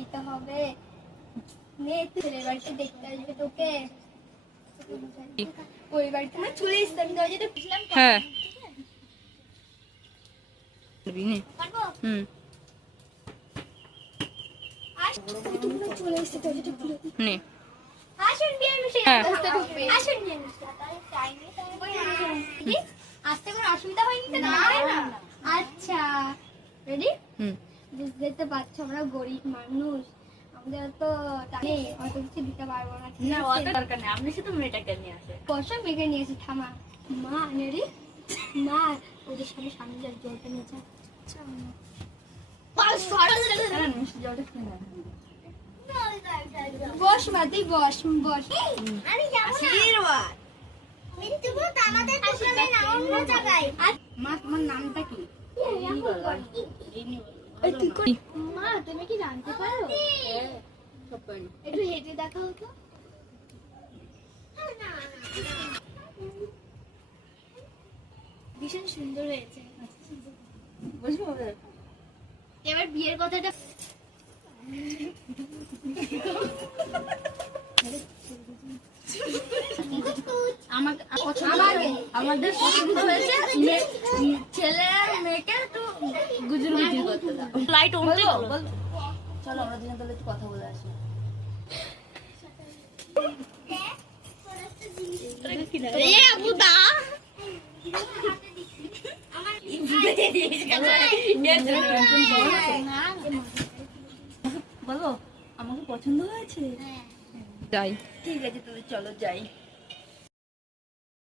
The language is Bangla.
দিতে হবে। নে ছেলের বাড়িতে দেখতে আসবে তোকে। ওই বাড়িতে না চলে এসতাম, যেটা বুঝলাম। হ্যাঁ চলে এসছে দরজাটা খুলে দিই। নে আসুন বিয়ে মিশে হ্যাঁ। আসুন বিয়ে মিশে আসতে কোনো অসুবিধা হয়নি তো? না না। আচ্ছা রেডি? বুঝতে তো পারছো আমরা গরিব মানুষ, আমাদের তো টানে অত কিছু দিতে পারবো না। না অত দরকার নেই, আপনি শুধু মেয়েটাকে নিয়ে আসে। কষা মেঘে নিয়েছি। থামা মা, রেডি? মা ওদের সামনে সামনে যার জলটা নিয়ে যা। বস মা, তুই বস বস। আমি যাবো না। আশীর্বাদ। আমাদের প্রোগ্রামে না অন্য জায়গায়। মা তোমার নামটা কি? মা তুমি কি জানতে পারো? একটু হেঁটে দেখা হতো। ভীষণ সুন্দর হয়েছে। এবার বিয়ের কথাটা আমাদের পছন্দ হয়েছে ছেলে আর মেয়েকে একটু গুজর গুজর করতে দাও। লাইট অন করো। চলো আমরা দুজন তাহলে একটু কথা বলে আসি। বলো আমাকে পছন্দ হয়েছে? যাই। ঠিক আছে তাহলে চলো যাই।